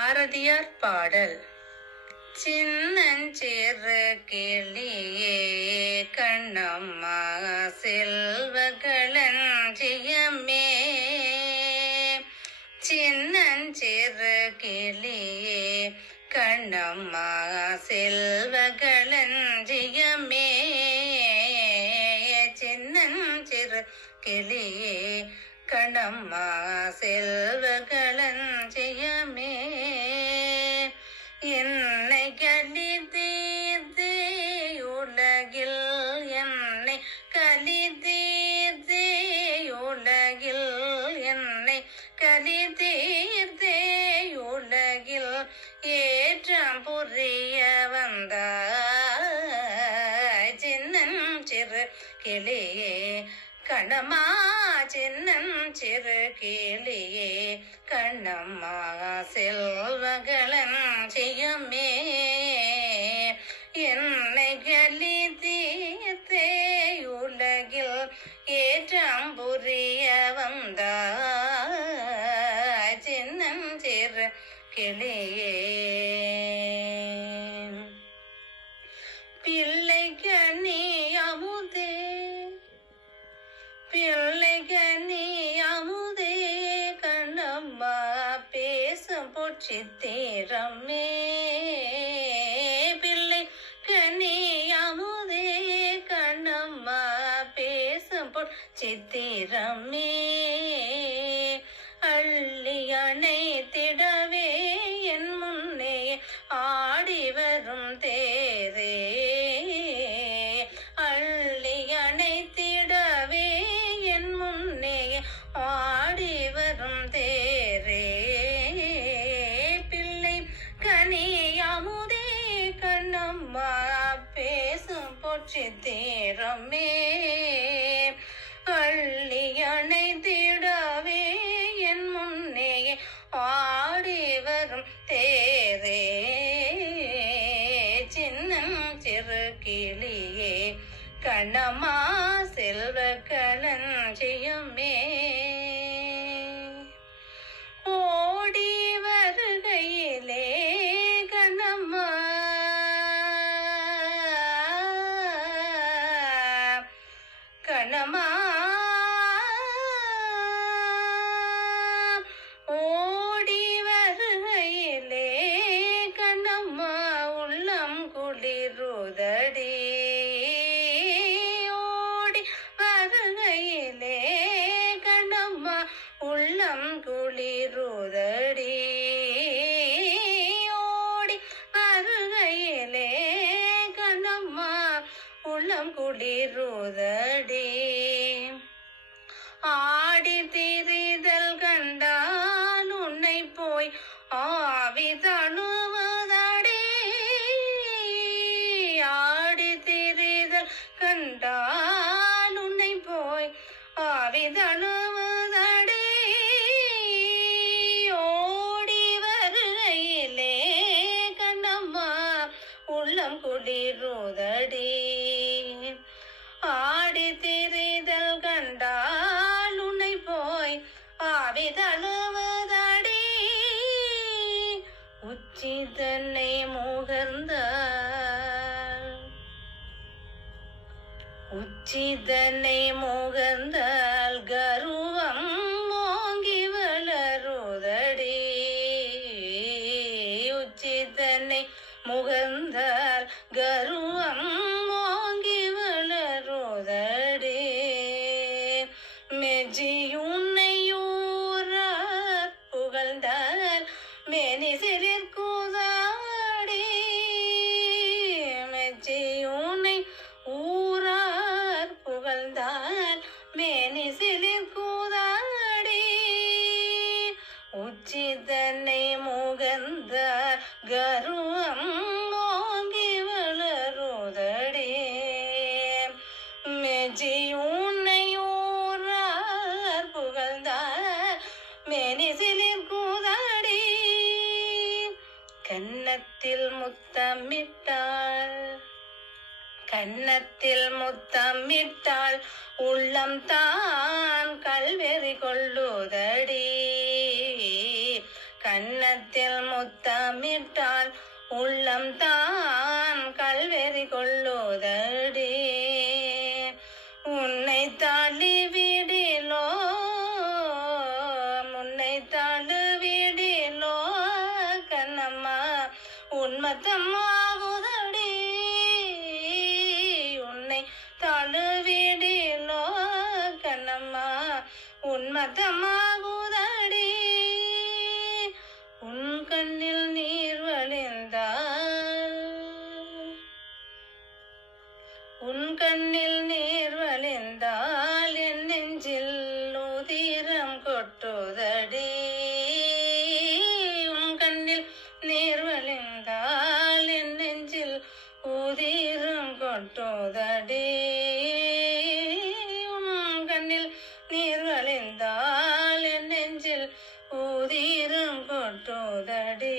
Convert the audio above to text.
பாரதியார் பாடல். சின்னஞ்சிறு கிளியே கண்ணம்மா செல்வகளஞ்சியமே, சின்னஞ்சிறு கிளியே கண்ணம்மா செல்வகளஞ்சியமே, சின்னஞ்சிறு கிளியே கண்ணம்மா செல்வகளஞ்சியமே, என்னை கலிதீர்த்தே உலகில், என்னை கலிதீர்த்தே உலகில், என்னை கலிதீர்த்தே உலகில் ஏற்றம் புரிய வந்தாய் சின்னஞ்சிறு கிளியே கண்ணம்மா, சின்னஞ்சிறு கிளியே கண்ணம்மா செல்வகளஞ்சியமே, என்னை கலிதீர்த்தே உலகில் ஏற்றம் புரிய வந்தாய் சின்னஞ்சிறு கிளியே. பிள்ளைக்கனி அமுதே, பிள்ளைக்கனி அமுதே கண்ணம்மா பேசும் பொற்சித்திரமே, பிள்ளைக்கனி அமுதே கண்ணம்மா பேசும் பொற்சித்திரமே, அள்ளி அணைத்திடவே என் முன்னே ஆடி வரும் தேரே, அள்ளி அணைத்திடவே என் முன்னே ஆடி வரும் தேரே, பிள்ளை கனி அமுதே கண்ணம்மா பேசும் பொற்சித்திரமே, அள்ளி அணைத்திடவே என் முன்னே ஆடி வரும் தேரே, சின்னஞ்சிறு கிளியே கண்ணம்மா செல்வகளஞ்சியமே, ஓடி வருகையிலே கண்ணம்மா கண்ணம்மா, ஓடி வருகையிலே கண்ணம்மா உள்ளம் குளிருதடி, ஓடி வருகையிலே கண்ணம்மா உள்ளம் குளிருதடி, ஓடி வருகையிலே கண்ணம்மா உள்ளம் குளிருதடி, ஆடி திரிதல் கண்டால் உன்னை போய் ஆவி தழுவதடி, ஆடி திரிதல் கண்டால் உன்னை போய் ஆவி தழுவதடி, ஓடி வருகையிலே கண்ணம்மா உள்ளம் குளிருதடி, ஆடி திரிதல் கண்டால் உன்னை போய் ஆவி தழுவதடி, உச்சி தன்னை முகர்ந்தால், உச்சி தன்னை முகர்ந்தால் கருவம் ஓங்கி வளருதடி, உச்சி தன்னை முகர்ந்தால் கருவம் ஓங்கி வளருதடி, மெஜி உன்னையூரார் புகழ்ந்தால் மேனி சிலிர்க்குதடி, மெஜி உன்னை ஊரார் புகழ்ந்தால் மேனி சிலிர்க்குதடி, உச்சி தன்னை முகர்ந்தால் கருவம் ஓங்கி வளருதடி, மெஜி உன்னையூரார் புகழ்ந்தால் மேனி சிலிர்க்குதடி, கன்னத்தில் முத்தமிட்டாள், கன்னத்தில் முத்தமிட்டால் உள்ளம் தான் கல்வெறி கொள்ளுதடி, கண்ண கன்னத்தில் முத்தமிட்டால் உள்ளம் தான் கல்வெறி கொள்ளுதடி. உன்னை தாண்டி வீடிலோ முன்னை தாண்டு வீடிலோ கண்ணம்மா உன்மத்தம்மாகுதடி. உன்னை தாண்டு வீடிலோ கண்ணம்மா உன்மத்தம்மாகுதடி. உன் கண்ணில் நீர் வழிந்தால் உன் கண்ணில் நீர் வழிந்தால் என் நெஞ்சில் உதிரம் கொட்டுதடி. உன் கண்ணில் நீர் வழிந்தால் என் நெஞ்சில் உதிரம் கொட்டுதடி. உன் கண்ணில் நீர் வழிந்தால் என் நெஞ்சில் உதிரம் கொட்டுதடி.